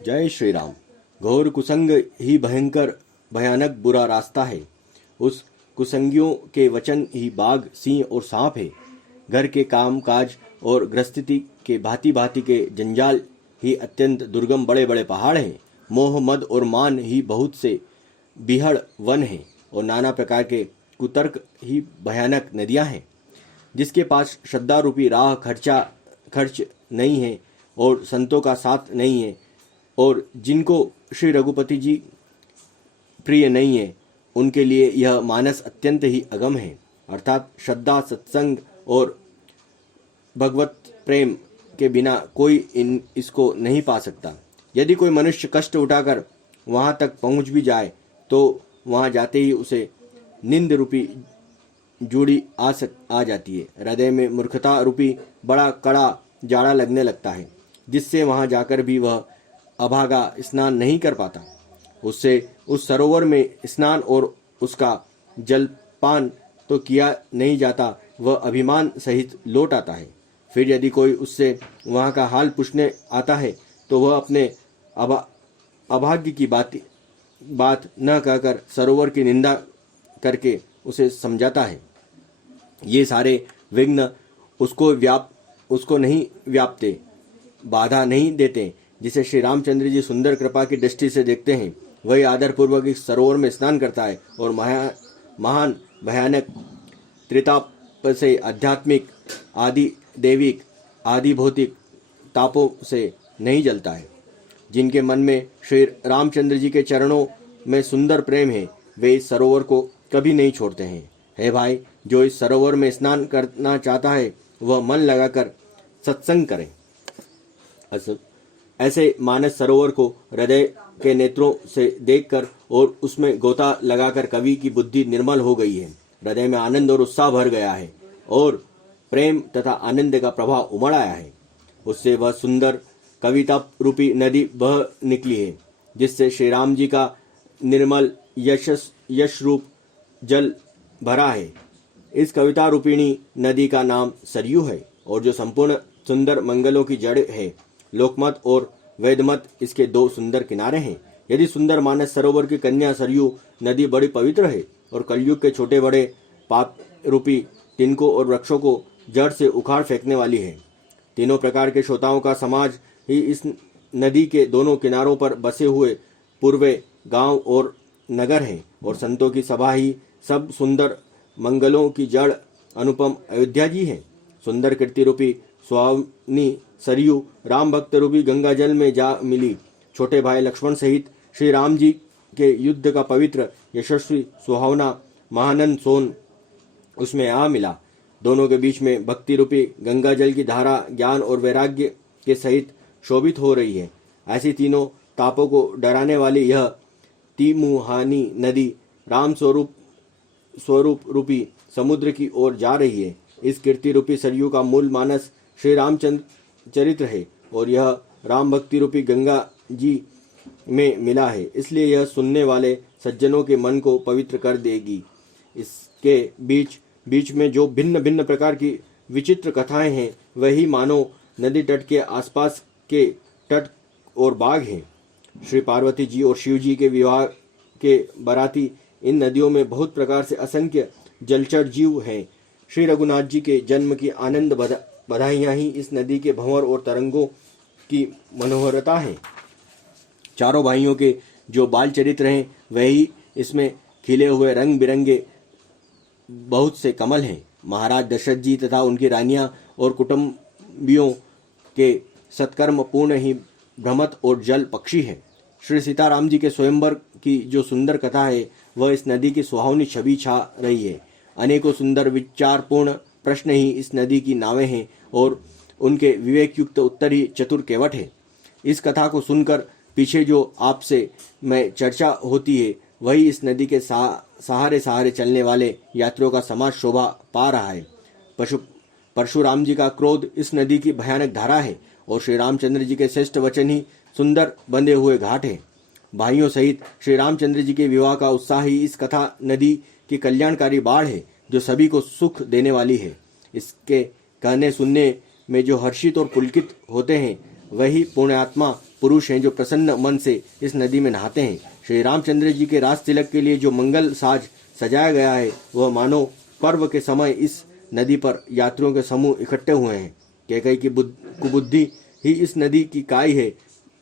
जय श्री राम। घोर कुसंग ही भयंकर भयानक बुरा रास्ता है। उस कुसंगियों के वचन ही बाघ, सिंह और सांप है। घर के काम काज और गृहस्थी के भांति भांति के जंजाल ही अत्यंत दुर्गम बड़े बड़े पहाड़ हैं। मोह मद और मान ही बहुत से बिहड़ वन हैं और नाना प्रकार के कुतर्क ही भयानक नदियां हैं। जिसके पास श्रद्धा रूपी राह खर्च नहीं है और संतों का साथ नहीं है और जिनको श्री रघुपति जी प्रिय नहीं है, उनके लिए यह मानस अत्यंत ही अगम है। अर्थात श्रद्धा, सत्संग और भगवत प्रेम के बिना कोई इसको नहीं पा सकता। यदि कोई मनुष्य कष्ट उठाकर वहाँ तक पहुँच भी जाए तो वहाँ जाते ही उसे निंद रूपी जूड़ी आ जाती है। हृदय में मूर्खता रूपी बड़ा कड़ा जाड़ा लगने लगता है, जिससे वहाँ जाकर भी वह अभागा स्नान नहीं कर पाता। उससे उस सरोवर में स्नान और उसका जलपान तो किया नहीं जाता, वह अभिमान सहित लौट आता है। फिर यदि कोई उससे वहाँ का हाल पूछने आता है तो वह अपने अभाग्य की बात न कहकर सरोवर की निंदा करके उसे समझाता है। ये सारे विघ्न उसको नहीं व्यापते, बाधा नहीं देते। जिसे श्री रामचंद्र जी सुंदर कृपा की दृष्टि से देखते हैं, वही आदरपूर्वक इस सरोवर में स्नान करता है और महान भयानक त्रिताप से आध्यात्मिक, आदि दैविक, आदि भौतिक तापों से नहीं जलता है। जिनके मन में श्री रामचंद्र जी के चरणों में सुंदर प्रेम है, वे इस सरोवर को कभी नहीं छोड़ते हैं। हे भाई, जो इस सरोवर में स्नान करना चाहता है वह मन लगाकर सत्संग करे। ऐसे मानस सरोवर को हृदय के नेत्रों से देखकर और उसमें गोता लगाकर कवि की बुद्धि निर्मल हो गई है। हृदय में आनंद और उत्साह भर गया है और प्रेम तथा आनंद का प्रवाह उमड़ आया है। उससे वह सुंदर कविता रूपी नदी बह निकली है, जिससे श्री राम जी का निर्मल यश रूप जल भरा है। इस कविता रूपिणी नदी का नाम सरयू है और जो संपूर्ण सुंदर मंगलों की जड़ है। लोकमत और वेदमत इसके दो सुंदर किनारे हैं। यदि सुंदर मानस सरोवर की कन्या सरयू नदी बड़ी पवित्र है और कलयुग के छोटे बड़े पाप रूपी तिनकों और वृक्षों को जड़ से उखाड़ फेंकने वाली है। तीनों प्रकार के श्रोताओं का समाज ही इस नदी के दोनों किनारों पर बसे हुए पूर्वे गांव और नगर हैं और संतों की सभा ही सब सुंदर मंगलों की जड़ अनुपम अयोध्या जी है। सुंदर कीर्ति रूपी स्वामी सरयू राम भक्त रूपी गंगा जल में जा मिली। छोटे भाई लक्ष्मण सहित श्री राम जी के युद्ध का पवित्र, यशस्वी, सुहावना, महानंद सोन उसमें आ मिला। दोनों के बीच में भक्ति रूपी गंगा जल की धारा ज्ञान और वैराग्य के सहित शोभित हो रही है। ऐसी तीनों तापों को डराने वाली यह तिमुहानी नदी राम स्वरूप रूपी समुद्र की ओर जा रही है। इस कीर्ति रूपी सरयू का मूल मानस श्री रामचंद्र चरित्र है और यह राम भक्ति रूपी गंगा जी में मिला है, इसलिए यह सुनने वाले सज्जनों के मन को पवित्र कर देगी। इसके बीच में जो भिन्न भिन्न प्रकार की विचित्र कथाएं हैं, वही मानो नदी तट के आसपास के तट और बाग हैं। श्री पार्वती जी और शिव जी के विवाह के बाराती इन नदियों में बहुत प्रकार से असंख्य जलचर जीव हैं। श्री रघुनाथ जी के जन्म की आनंद बधाइयाँ ही इस नदी के भंवर और तरंगों की मनोहरता है। चारों भाइयों के जो बाल चरित्र हैं, वही इसमें खिले हुए रंग बिरंगे बहुत से कमल हैं। महाराज दशरथ जी तथा उनकी रानियां और कुटुंबियों के सत्कर्म पूर्ण ही भ्रमत और जल पक्षी है। श्री सीताराम जी के स्वयंवर की जो सुंदर कथा है, वह इस नदी की सुहावनी छवि छा रही है। अनेकों सुंदर विचारपूर्ण प्रश्न ही इस नदी की नावें हैं और उनके विवेक युक्त उत्तर ही चतुर केवट है। इस कथा को सुनकर पीछे जो आपसे में चर्चा होती है, वही इस नदी के सहारे चलने वाले यात्रियों का समाज शोभा पा रहा है। परशुराम जी का क्रोध इस नदी की भयानक धारा है और श्री रामचंद्र जी के श्रेष्ठ वचन ही सुंदर बंधे हुए घाट है। भाइयों सहित श्री रामचंद्र जी के विवाह का उत्साह ही इस कथा नदी की कल्याणकारी बाढ़ है, जो सभी को सुख देने वाली है। इसके कहने सुनने में जो हर्षित और पुलकित होते हैं, वही पुण्यात्मा पुरुष हैं जो प्रसन्न मन से इस नदी में नहाते हैं। श्री रामचंद्र जी के राज तिलक के लिए जो मंगल साज सजाया गया है वह मानो पर्व के समय इस नदी पर यात्रियों के समूह इकट्ठे हुए हैं। कैकेयी की कुबुद्धि ही इस नदी की काई है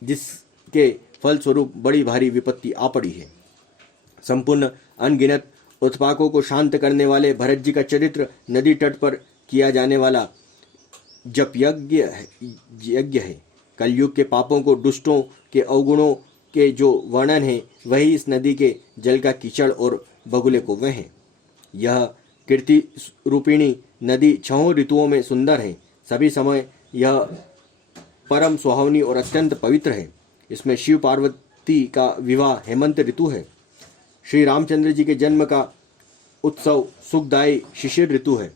जिसके फलस्वरूप बड़ी भारी विपत्ति आ पड़ी है। संपूर्ण अनगिनत उत्पाकों को शांत करने वाले भरत जी का चरित्र नदी तट पर किया जाने वाला जप यज्ञ है। कलयुग के पापों को, दुष्टों के अवगुणों के जो वर्णन है वही इस नदी के जल का कीचड़ और बगुले कौवे हैं। यह कीर्ति रूपिणी नदी 6 ऋतुओं में सुंदर है। सभी समय यह परम सुहावनी और अत्यंत पवित्र है। इसमें शिव पार्वती का विवाह हेमंत ऋतु है। श्री रामचंद्र जी के जन्म का उत्सव सुखदायी शिशिर ऋतु है।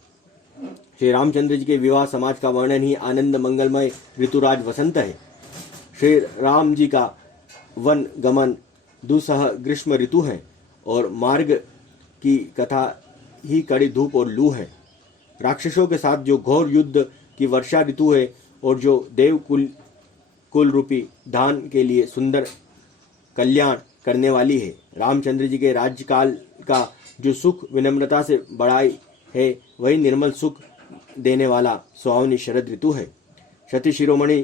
श्री रामचंद्र जी के विवाह समाज का वर्णन ही आनंद मंगलमय ऋतुराज वसंत है। श्री राम जी का वन गमन दुसह ग्रीष्म ऋतु है और मार्ग की कथा ही कड़ी धूप और लू है। राक्षसों के साथ जो घोर युद्ध की वर्षा ऋतु है और जो देव कुल रूपी धान के लिए सुंदर कल्याण करने वाली है। रामचंद्र जी के राज्यकाल का जो सुख विनम्रता से बढ़ाई है वही निर्मल सुख देने वाला सुहावनी शरद ऋतु है। सती शिरोमणि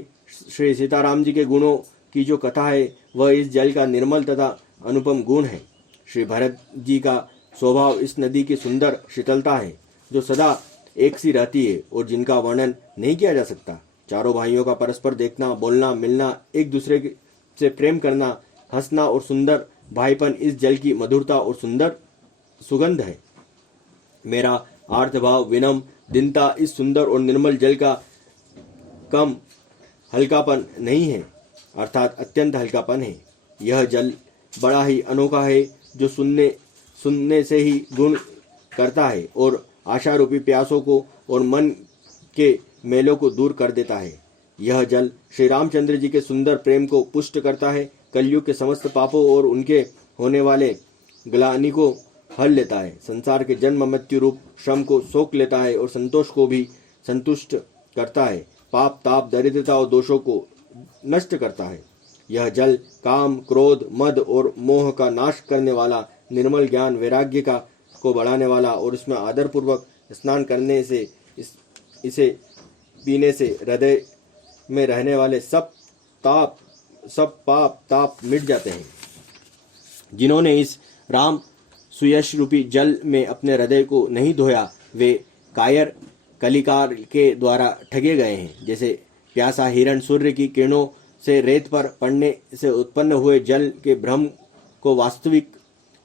श्री सीताराम जी के गुणों की जो कथा है वह इस जल का निर्मल तथा अनुपम गुण है। श्री भरत जी का स्वभाव इस नदी की सुंदर शीतलता है जो सदा एक सी रहती है और जिनका वर्णन नहीं किया जा सकता। चारों भाइयों का परस्पर देखना, बोलना, मिलना, एक दूसरे से प्रेम करना, हंसना और सुंदर भाईपन इस जल की मधुरता और सुंदर सुगंध है। मेरा आर्तभाव, विनम्र दीनता इस सुंदर और निर्मल जल का कम हल्कापन नहीं है, अर्थात अत्यंत हल्कापन है। यह जल बड़ा ही अनोखा है जो सुनने से ही गुण करता है और आशा रूपी प्यासों को और मन के मेलों को दूर कर देता है। यह जल श्री रामचंद्र जी के सुंदर प्रेम को पुष्ट करता है, कलयुग के समस्त पापों और उनके होने वाले ग्लानि को हल लेता है, संसार के जन्म मृत्यु रूप श्रम को सोख लेता है और संतोष को भी संतुष्ट करता है, पाप ताप दरिद्रता और दोषों को नष्ट करता है। यह जल काम, क्रोध, मद और मोह का नाश करने वाला, निर्मल ज्ञान वैराग्य को बढ़ाने वाला और इसमें आदर पूर्वक स्नान करने से इसे पीने से हृदय में रहने वाले सब पाप ताप मिट जाते हैं। जिन्होंने इस राम सुयश रूपी जल में अपने हृदय को नहीं धोया वे कायर कलिकार के द्वारा ठगे गए हैं। जैसे प्यासा हिरण सूर्य की किरणों से रेत पर पड़ने से उत्पन्न हुए जल के भ्रम को वास्तविक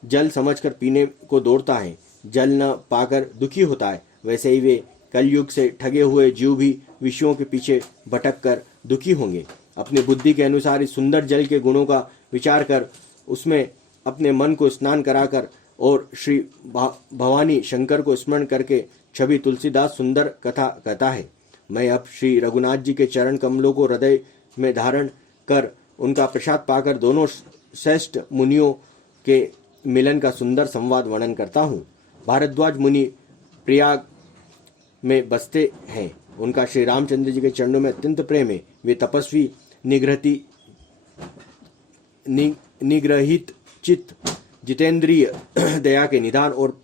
जल समझकर पीने को दौड़ता है, जल न पाकर दुखी होता है, वैसे ही वे कलयुग से ठगे हुए जीव भी विषयों के पीछे भटक कर दुखी होंगे। अपनी बुद्धि के अनुसार इस सुंदर जल के गुणों का विचार कर उसमें अपने मन को स्नान कराकर और श्री भवानी शंकर को स्मरण करके छवि तुलसीदास सुंदर कथा कहता है। मैं अब श्री रघुनाथ जी के चरण कमलों को हृदय में धारण कर उनका प्रसाद पाकर दोनों श्रेष्ठ मुनियों के मिलन का सुंदर संवाद वर्णन करता हूँ। भारद्वाज मुनि प्रयाग में बसते हैं। उनका श्री रामचंद्र जी के चरणों में अत्यंत प्रेम है। वे तपस्वी, निग्रहित चित्त, जितेंद्रिय, दया के निधान और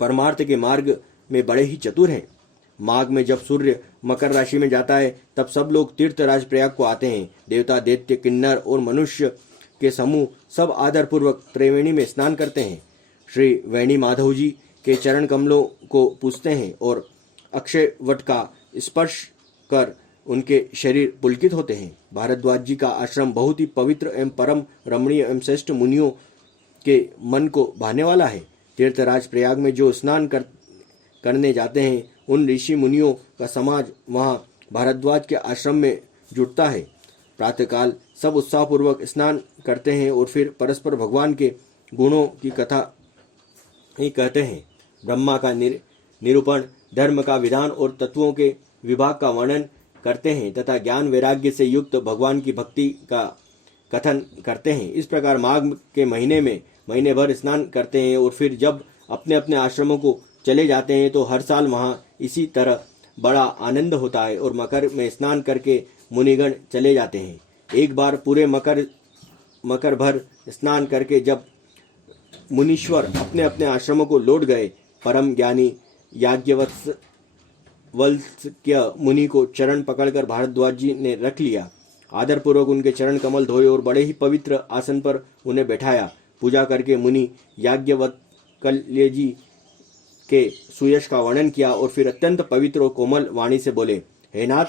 परमार्थ के मार्ग में बड़े ही चतुर हैं। माघ में जब सूर्य मकर राशि में जाता है तब सब लोग तीर्थराज प्रयाग को आते हैं। देवता, दैत्य, किन्नर और मनुष्य के समूह सब आदर पूर्वक त्रिवेणी में स्नान करते हैं। श्री वेणी माधव जी के चरण कमलों को पूजते हैं और अक्षय वट का स्पर्श कर उनके शरीर पुलकित होते हैं। भारद्वाज जी का आश्रम बहुत ही पवित्र एवं परम रमणीय एवं श्रेष्ठ मुनियों के मन को भाने वाला है। तीर्थराज प्रयाग में जो स्नान करने जाते हैं उन ऋषि मुनियों का समाज वहाँ भारद्वाज के आश्रम में जुटता है। प्रातःकाल सब उत्साहपूर्वक स्नान करते हैं और फिर परस्पर भगवान के गुणों की कथा ही कहते हैं। ब्रह्मा का निरूपण, धर्म का विधान और तत्वों के विभाग का वर्णन करते हैं तथा ज्ञान वैराग्य से युक्त भगवान की भक्ति का कथन करते हैं। इस प्रकार माघ के महीने में महीने भर स्नान करते हैं और फिर जब अपने अपने आश्रमों को चले जाते हैं तो हर साल वहाँ इसी तरह बड़ा आनंद होता है और मकर में स्नान करके मुनिगण चले जाते हैं। एक बार पूरे मकर भर स्नान करके जब मुनीश्वर अपने अपने आश्रमों को लौट गए, परम ज्ञानी याज्ञवल्क्य मुनि को चरण पकड़कर भारद्वाज जी ने रख लिया। आदरपूर्वक उनके चरण कमल धोए और बड़े ही पवित्र आसन पर उन्हें बैठाया। पूजा करके मुनि याज्ञवल्क्य जी के सुयश का वर्णन किया और फिर अत्यंत पवित्र और कोमल वाणी से बोले, हे नाथ,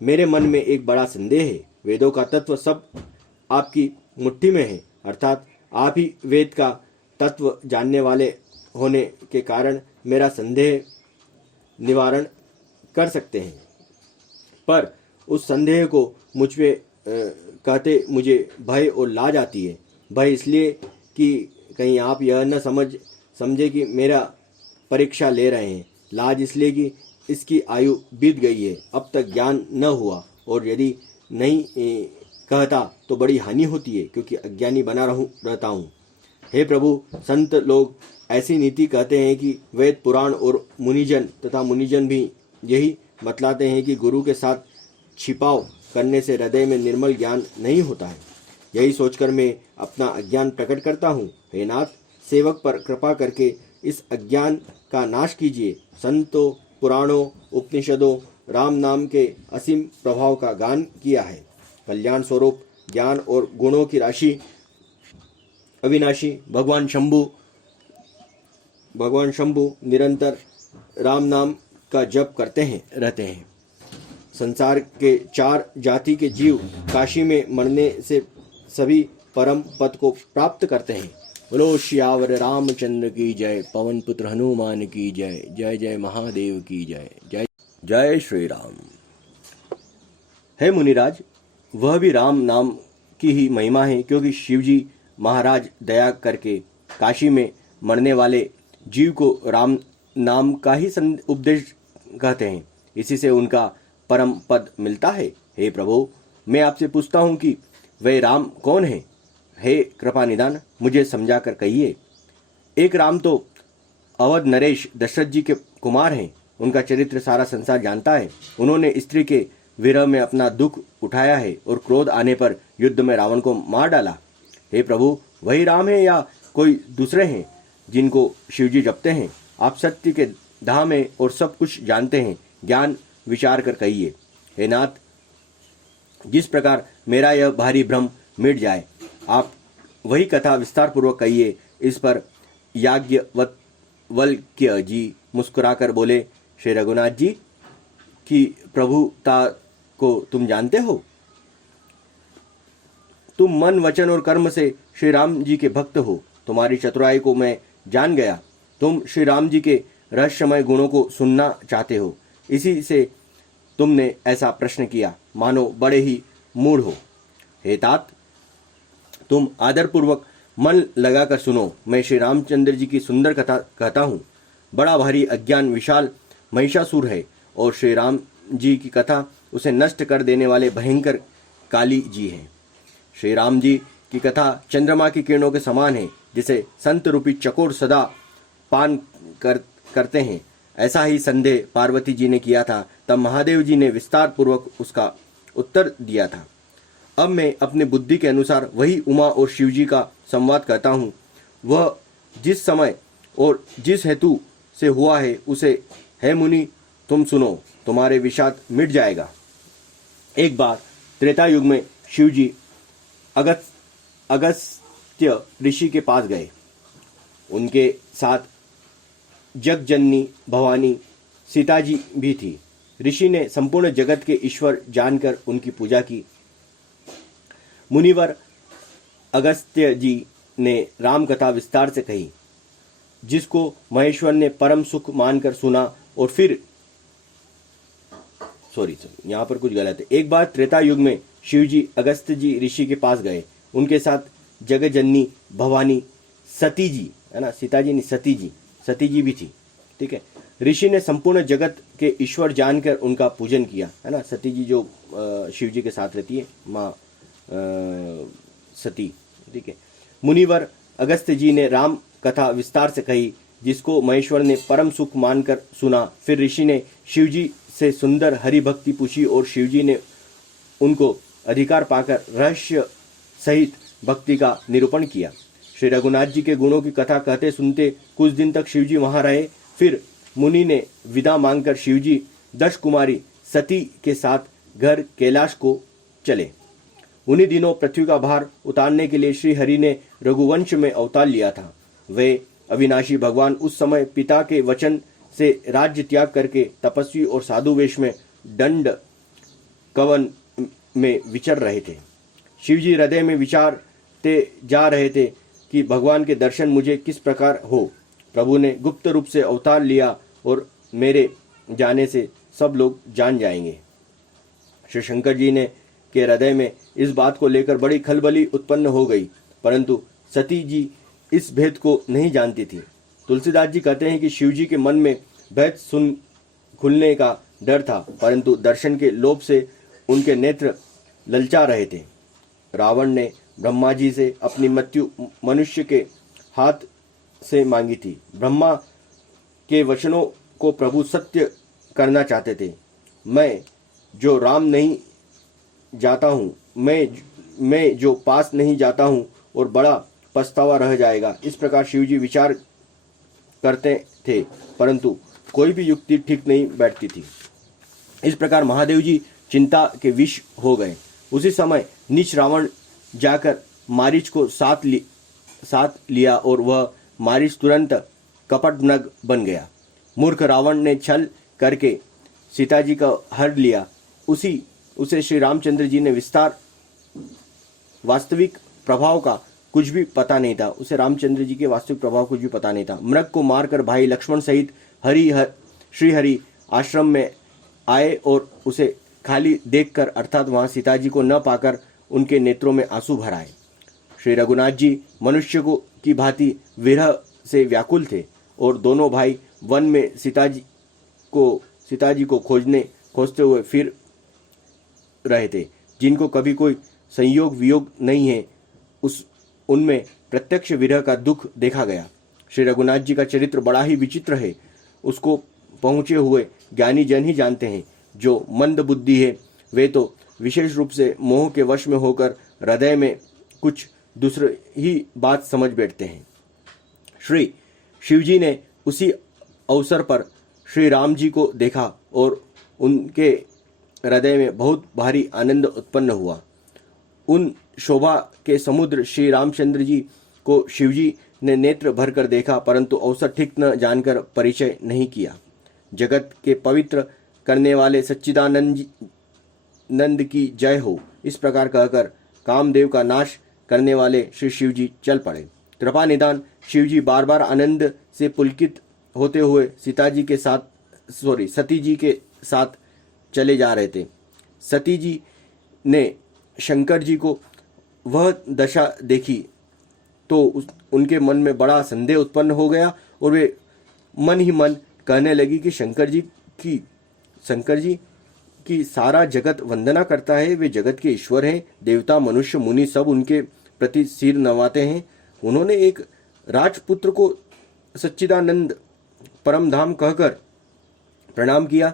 मेरे मन में एक बड़ा संदेह है। वेदों का तत्व सब आपकी मुट्ठी में है, अर्थात आप ही वेद का तत्व जानने वाले होने के कारण मेरा संदेह निवारण कर सकते हैं, पर उस संदेह को मुझ में कहते मुझे भय और लाज आती है। भय इसलिए कि कहीं आप यह न समझे कि मेरा परीक्षा ले रहे हैं, लाज इसलिए कि इसकी आयु बीत गई है, अब तक ज्ञान न हुआ, और यदि नहीं कहता तो बड़ी हानि होती है, क्योंकि अज्ञानी बना रहता हूँ। हे प्रभु, संत लोग ऐसी नीति कहते हैं कि वेद पुराण और मुनिजन तथा मुनिजन भी यही बतलाते हैं कि गुरु के साथ छिपाव करने से हृदय में निर्मल ज्ञान नहीं होता है। यही सोचकर मैं अपना अज्ञान प्रकट करता हूँ। हे नाथ, सेवक पर कृपा करके इस अज्ञान का नाश कीजिए। संतों, पुराणों, उपनिषदों राम नाम के असीम प्रभाव का गान किया है। कल्याण स्वरूप ज्ञान और गुणों की राशि अविनाशी भगवान शंभु निरंतर राम नाम का जप करते रहते हैं। संसार के 4 जाति के जीव काशी में मरने से सभी परम पद को प्राप्त करते हैं। बोलो श्यावर रामचंद्र की जय, पवन पुत्र हनुमान की जय, जय जय महादेव की जय, जय जय श्री राम। हे मुनिराज, वह भी राम नाम की ही महिमा है, क्योंकि शिवजी महाराज दया करके काशी में मरने वाले जीव को राम नाम का ही उपदेश कहते हैं, इसी से उनका परम पद मिलता है। हे प्रभु, मैं आपसे पूछता हूँ कि वे राम कौन है? हे कृपा निदान, मुझे समझाकर कहिए। एक राम तो अवध नरेश दशरथ जी के कुमार हैं। उनका चरित्र सारा संसार जानता है। उन्होंने स्त्री के विरह में अपना दुख उठाया है और क्रोध आने पर युद्ध में रावण को मार डाला। हे प्रभु, वही राम है या कोई दूसरे हैं जिनको शिवजी जपते हैं? आप सत्य के धाम हैं और सब कुछ जानते हैं, ज्ञान विचार कर कहिए। हे नाथ, जिस प्रकार मेरा यह भारी भ्रम मिट जाए, आप वही कथा विस्तार पूर्वक कहिए। इस पर याज्ञवल्क्य जी मुस्कुराकर बोले, श्री रघुनाथ जी की प्रभुता को तुम जानते हो। तुम मन, वचन और कर्म से श्री राम जी के भक्त हो। तुम्हारी चतुराई को मैं जान गया। तुम श्री राम जी के रहस्यमय गुणों को सुनना चाहते हो, इसी से तुमने ऐसा प्रश्न किया, मानो बड़े ही मूढ़ हो। हे तात, तुम आदरपूर्वक मन लगाकर सुनो। मैं श्री रामचंद्र जी की सुंदर कथा कहता हूँ। बड़ा भारी अज्ञान विशाल महिषासुर है और श्री राम जी की कथा उसे नष्ट कर देने वाले भयंकर काली जी हैं। श्री राम जी की कथा चंद्रमा की किरणों के समान है, जिसे संत रूपी चकोर सदा पान करते हैं। ऐसा ही संदेह पार्वती जी ने किया था, तब महादेव जी ने विस्तार पूर्वक उसका उत्तर दिया था। अब मैं अपनी बुद्धि के अनुसार वही उमा और शिवजी का संवाद कहता हूँ। वह जिस समय और जिस हेतु से हुआ है उसे, हे मुनि, तुम सुनो, तुम्हारे विषाद मिट जाएगा। एक बार त्रेता युग में शिवजी अगस्त्य ऋषि के पास गए। उनके साथ जगजननी भवानी सीता जी भी थी। ऋषि ने संपूर्ण जगत के ईश्वर जानकर उनकी पूजा की। मुनिवर अगस्त्य जी ने राम कथा विस्तार से कही, जिसको महेश्वर ने परम सुख मानकर सुना। और फिर यहाँ पर कुछ गलत है। एक बार त्रेता युग में शिवजी अगस्त्य जी ऋषि के पास गए। उनके साथ जगजननी भवानी सती जी, है ना, सीता जी नहीं, सती जी भी थी। ठीक है। ऋषि ने संपूर्ण जगत के ईश्वर जानकर उनका पूजन किया, है ना। सती जी जो शिव जी के साथ रहती है, माँ सती। ठीक है। मुनिवर अगस्त्य जी ने राम कथा विस्तार से कही, जिसको महेश्वर ने परम सुख मानकर सुना। फिर ऋषि ने शिवजी से सुंदर हरि भक्ति पूछी और शिवजी ने उनको अधिकार पाकर रहस्य सहित भक्ति का निरूपण किया। श्री रघुनाथ जी के गुणों की कथा कहते सुनते कुछ दिन तक शिवजी वहां रहे। फिर मुनि ने विदा मांगकर शिवजी दश कुमारी सती के साथ घर कैलाश को चले। उन्हीं दिनों पृथ्वी का भार उतारने के लिए श्री हरि ने रघुवंश में अवतार लिया था। वे अविनाशी भगवान उस समय पिता के वचन से राज्य त्याग करके तपस्वी और साधु वेश में दंड कवन में विचर रहे थे। शिवजी हृदय में विचारते जा रहे थे कि भगवान के दर्शन मुझे किस प्रकार हो। प्रभु ने गुप्त रूप से अवतार लिया और मेरे जाने से सब लोग जान जाएंगे। श्री शंकर जी ने के हृदय में इस बात को लेकर बड़ी खलबली उत्पन्न हो गई, परंतु सती जी इस भेद को नहीं जानती थी। तुलसीदास जी कहते हैं कि शिवजी के मन में भेद सुन खुलने का डर था, परंतु दर्शन के लोभ से उनके नेत्र ललचा रहे थे। रावण ने ब्रह्मा जी से अपनी मृत्यु मनुष्य के हाथ से मांगी थी। ब्रह्मा के वचनों को प्रभु सत्य करना चाहते थे। मैं जो राम नहीं जाता हूँ, मैं जो पास नहीं जाता हूँ और बड़ा पछतावा रह जाएगा। इस प्रकार शिवजी विचार करते थे, परंतु कोई भी युक्ति ठीक नहीं बैठती थी। इस प्रकार महादेव जी चिंता के विष हो गए। उसी समय नीच रावण जाकर मारीच को साथ लिया और वह मारीच तुरंत कपटनग बन गया। मूर्ख रावण ने छल करके सीता जी का हर लिया। उसे श्री रामचंद्र जी ने वास्तविक प्रभाव का कुछ भी पता नहीं था। उसे रामचंद्र जी के वास्तविक प्रभाव कुछ भी पता नहीं था। मृग को मारकर भाई लक्ष्मण सहित श्री हरि आश्रम में आए और उसे खाली देखकर अर्थात वहां सीता जी को न पाकर उनके नेत्रों में आंसू भर आए। श्री रघुनाथ जी मनुष्य को की भांति विरह से व्याकुल थे और दोनों भाई वन में सीता जी को खोजते हुए फिर रहे थे। जिनको कभी कोई संयोग वियोग नहीं है, उनमें प्रत्यक्ष विरह का दुख देखा गया। श्री रघुनाथ जी का चरित्र बड़ा ही विचित्र है। उसको पहुँचे हुए ज्ञानी जन ही जानते हैं। जो मंद बुद्धि है वे तो विशेष रूप से मोह के वश में होकर हृदय में कुछ दूसरी ही बात समझ बैठते हैं। श्री शिवजी ने उसी अवसर पर श्री राम जी को देखा और उनके हृदय में बहुत भारी आनंद उत्पन्न हुआ। उन शोभा के समुद्र श्री रामचंद्र जी को शिवजी ने नेत्र भर कर देखा, परंतु अवसर ठीक न जानकर परिचय नहीं किया। जगत के पवित्र करने वाले सच्चिदानंद की जय हो, इस प्रकार कहकर कामदेव का नाश करने वाले श्री शिवजी चल पड़े। कृपा निदान शिवजी बार बार आनंद से पुलकित होते हुए सती जी के साथ चले जा रहे थे। सती जी ने शंकर जी को वह दशा देखी तो उनके मन में बड़ा संदेह उत्पन्न हो गया और वे मन ही मन कहने लगी कि शंकर जी की सारा जगत वंदना करता है। वे जगत के ईश्वर हैं। देवता मनुष्य मुनि सब उनके प्रति सिर नवाते हैं। उन्होंने एक राजपुत्र को सच्चिदानंद परमधाम कहकर प्रणाम किया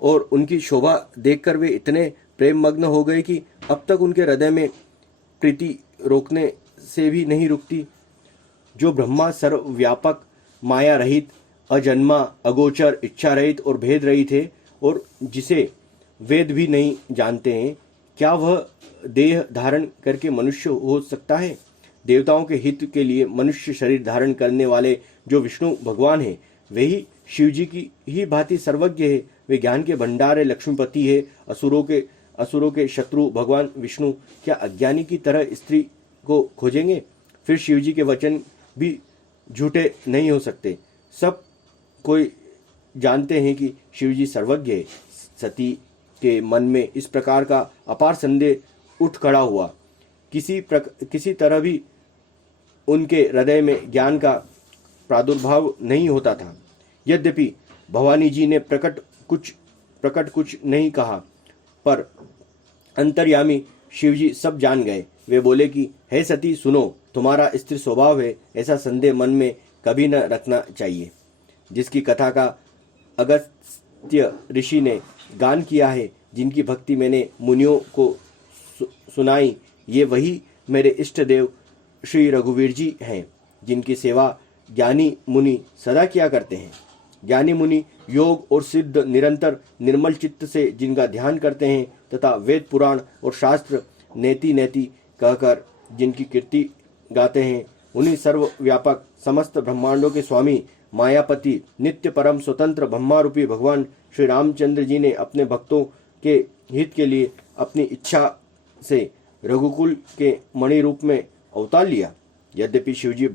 और उनकी शोभा देखकर वे इतने प्रेम मग्न हो गए कि अब तक उनके हृदय में प्रीति रोकने से भी नहीं रुकती। जो ब्रह्मा सर्वव्यापक, माया रहित, अजन्मा, अगोचर, इच्छा रहित और भेद रहित है और जिसे वेद भी नहीं जानते हैं, क्या वह देह धारण करके मनुष्य हो सकता है? देवताओं के हित के लिए मनुष्य शरीर धारण करने वाले जो विष्णु भगवान हैं, वे ही शिव जी की ही भांति सर्वज्ञ है। वे ज्ञान के भंडार है, लक्ष्मीपति है। असुरों के शत्रु भगवान विष्णु क्या अज्ञानी की तरह स्त्री को खोजेंगे? फिर शिव जी के वचन भी झूठे नहीं हो सकते। सब कोई जानते हैं कि शिव जी सर्वज्ञ है। सती के मन में इस प्रकार का अपार संदेह उठ खड़ा हुआ। किसी तरह भी उनके हृदय में ज्ञान का प्रादुर्भाव नहीं होता था। यद्यपि भवानी जी ने प्रकट कुछ नहीं कहा, पर अंतर्यामी शिवजी सब जान गए। वे बोले कि हे सती सुनो, तुम्हारा स्त्री स्वभाव है, ऐसा संदेह मन में कभी न रखना चाहिए। जिसकी कथा का अगस्त्य ऋषि ने गान किया है, जिनकी भक्ति मैंने मुनियों को सुनाई, ये वही मेरे इष्ट देव श्री रघुवीर जी हैं, जिनकी सेवा ज्ञानी मुनि सदा किया करते हैं। ज्ञानी मुनि योग और सिद्ध निरंतर निर्मल चित्त से जिनका ध्यान करते हैं तथा वेद पुराण और शास्त्र नेति नेति कहकर जिनकी कीर्ति गाते हैं, उन्हीं सर्वव्यापक समस्त ब्रह्मांडों के स्वामी मायापति नित्य परम स्वतंत्र ब्रह्मा रूपी भगवान श्री रामचंद्र जी ने अपने भक्तों के हित के लिए अपनी इच्छा से रघुकुल के मणि रूप में अवतार लिया। यद्यपि शिवजी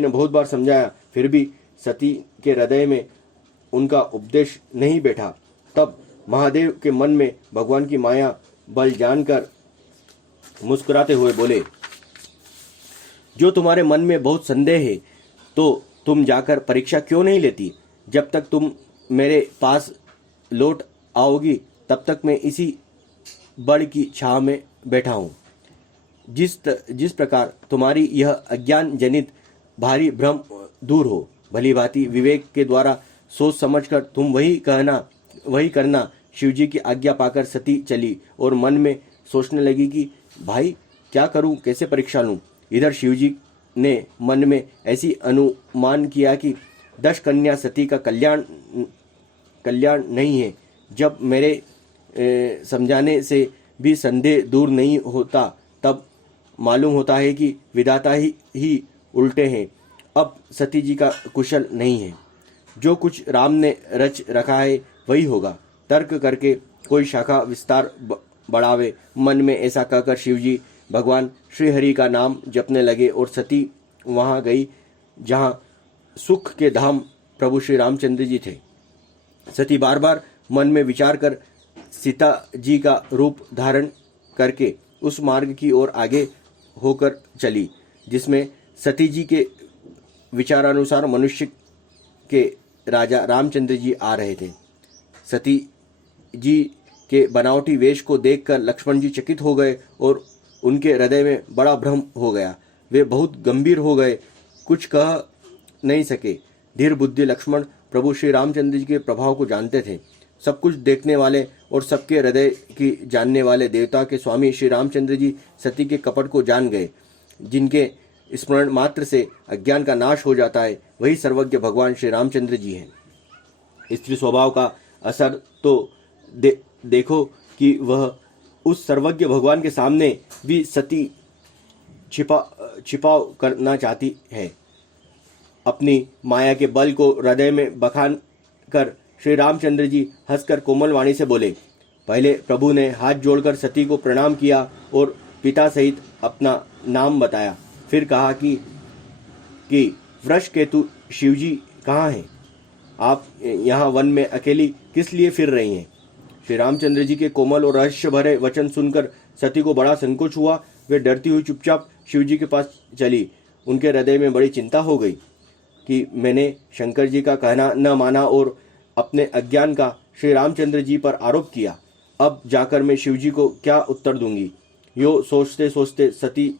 ने बहुत बार समझाया, फिर भी सती के हृदय में उनका उपदेश नहीं बैठा। तब महादेव के मन में भगवान की माया बल जानकर मुस्कुराते हुए बोले, जो तुम्हारे मन में बहुत संदेह है तो तुम जाकर परीक्षा क्यों नहीं लेती? जब तक तुम मेरे पास लौट आओगी तब तक मैं इसी बड़ की छाव में बैठा हूँ। जिस प्रकार तुम्हारी यह अज्ञान जनित भारी भ्रम दूर हो, भली भांति विवेक के द्वारा सोच समझकर तुम वही करना। शिवजी की आज्ञा पाकर सती चली और मन में सोचने लगी कि भाई क्या करूं, कैसे परीक्षा लूं। इधर शिवजी ने मन में ऐसी अनुमान किया कि 10 कन्या सती का कल्याण नहीं है। जब मेरे समझाने से भी संदेह दूर नहीं होता, तब मालूम होता है कि विधाता ही उल्टे हैं। अब सती जी का कुशल नहीं है। जो कुछ राम ने रच रखा है वही होगा। तर्क करके कोई शाखा विस्तार बढ़ावे। मन में ऐसा कहकर शिवजी भगवान श्रीहरि का नाम जपने लगे और सती वहां गई जहां सुख के धाम प्रभु श्री रामचंद्र जी थे। सती बार बार मन में विचार कर सीता जी का रूप धारण करके उस मार्ग की ओर आगे होकर चली जिसमें सती जी के विचारानुसार मनुष्य के राजा रामचंद्र जी आ रहे थे। सती जी के बनावटी वेश को देखकर लक्ष्मण जी चकित हो गए और उनके हृदय में बड़ा भ्रम हो गया। वे बहुत गंभीर हो गए, कुछ कह नहीं सके। धीर बुद्धि लक्ष्मण प्रभु श्री रामचंद्र जी के प्रभाव को जानते थे। सब कुछ देखने वाले और सबके हृदय की जानने वाले देवता के स्वामी श्री रामचंद्र जी सती के कपट को जान गए। जिनके स्मरण मात्र से अज्ञान का नाश हो जाता है, वही सर्वज्ञ भगवान श्री रामचंद्र जी हैं। स्त्री स्वभाव का असर तो देखो कि वह उस सर्वज्ञ भगवान के सामने भी सती छिपाव करना चाहती है। अपनी माया के बल को हृदय में बखान कर श्री रामचंद्र जी हंसकर कोमल वाणी से बोले। पहले प्रभु ने हाथ जोड़कर सती को प्रणाम किया और पिता सहित अपना नाम बताया। फिर कहा कि वृष केतु शिवजी कहाँ हैं? आप यहाँ वन में अकेली किस लिए फिर रही हैं? श्री रामचंद्र जी के कोमल और रहस्य भरे वचन सुनकर सती को बड़ा संकोच हुआ। वे डरती हुई चुपचाप शिवजी के पास चली। उनके हृदय में बड़ी चिंता हो गई कि मैंने शंकर जी का कहना न माना और अपने अज्ञान का श्री रामचंद्र जी पर आरोप किया। अब जाकर मैं शिवजी को क्या उत्तर दूंगी? यो सोचते सोचते सती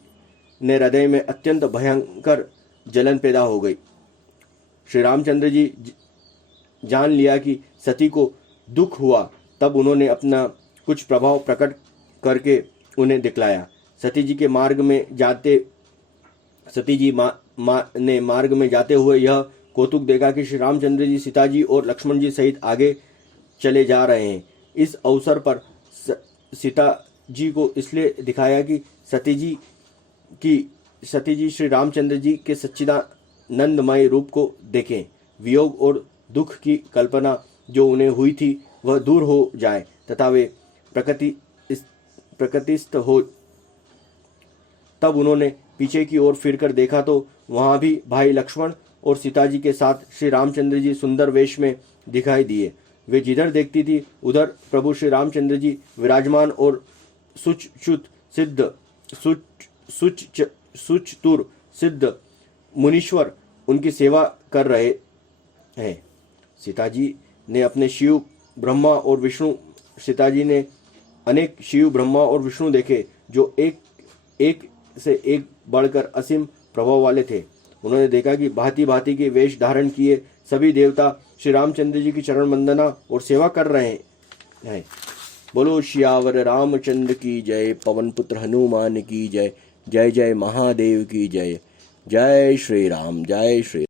ने हृदय में अत्यंत भयंकर जलन पैदा हो गई। श्री रामचंद्र जी जान लिया कि सती को दुख हुआ। तब उन्होंने अपना कुछ प्रभाव प्रकट करके उन्हें दिखलाया। सती जी मार्ग में जाते हुए यह कौतुक देखा कि श्री रामचंद्र जी सीता जी और लक्ष्मण जी सहित आगे चले जा रहे हैं। इस अवसर पर सीता जी को इसलिए दिखाया कि सती जी श्री रामचंद्र जी के सच्चिदानंदमय रूप को देखें। वियोग और दुख की कल्पना जो उन्हें हुई थी वह दूर हो जाए तथा वे प्रकृतिस्थ हो। तब उन्होंने पीछे की ओर फिरकर देखा तो वहां भी भाई लक्ष्मण और सीता जी के साथ श्री रामचंद्र जी सुंदर वेश में दिखाई दिए। वे जिधर देखती थी उधर प्रभु श्री रामचंद्र जी विराजमान और सुचतुर सिद्ध मुनीश्वर उनकी सेवा कर रहे हैं। सीता जी ने अपने शिव ब्रह्मा और विष्णु सीता जी ने अनेक शिव ब्रह्मा और विष्णु देखे जो एक से एक बढ़कर असीम प्रभाव वाले थे। उन्होंने देखा कि भांति भांति के वेश धारण किए सभी देवता श्री रामचंद्र जी की चरण वंदना और सेवा कर रहे हैं। बोलो श्यावर रामचंद्र की जय। पवन पुत्र हनुमान की जय। जय जय महादेव की जय। जय श्री राम। जय श्री